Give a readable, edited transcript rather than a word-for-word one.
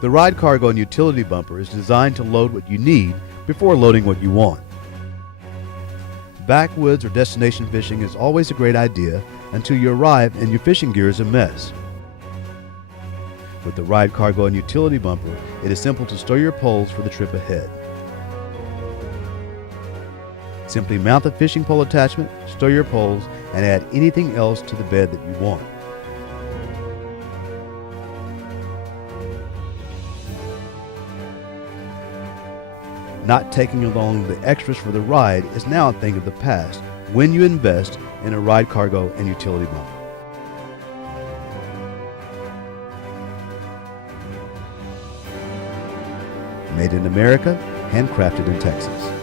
The ride cargo and utility bumper is designed to load what you need before loading what you want. Backwoods or destination fishing is always a great idea until you arrive and your fishing gear is a mess. With the ride cargo and utility bumper, it is simple to store your poles for the trip ahead. Simply mount the fishing pole attachment, stow your poles, and add anything else to the bed that you want. Not taking along the extras for the ride is now a thing of the past when you invest in a ride cargo and utility bumper. Made in America, handcrafted in Texas.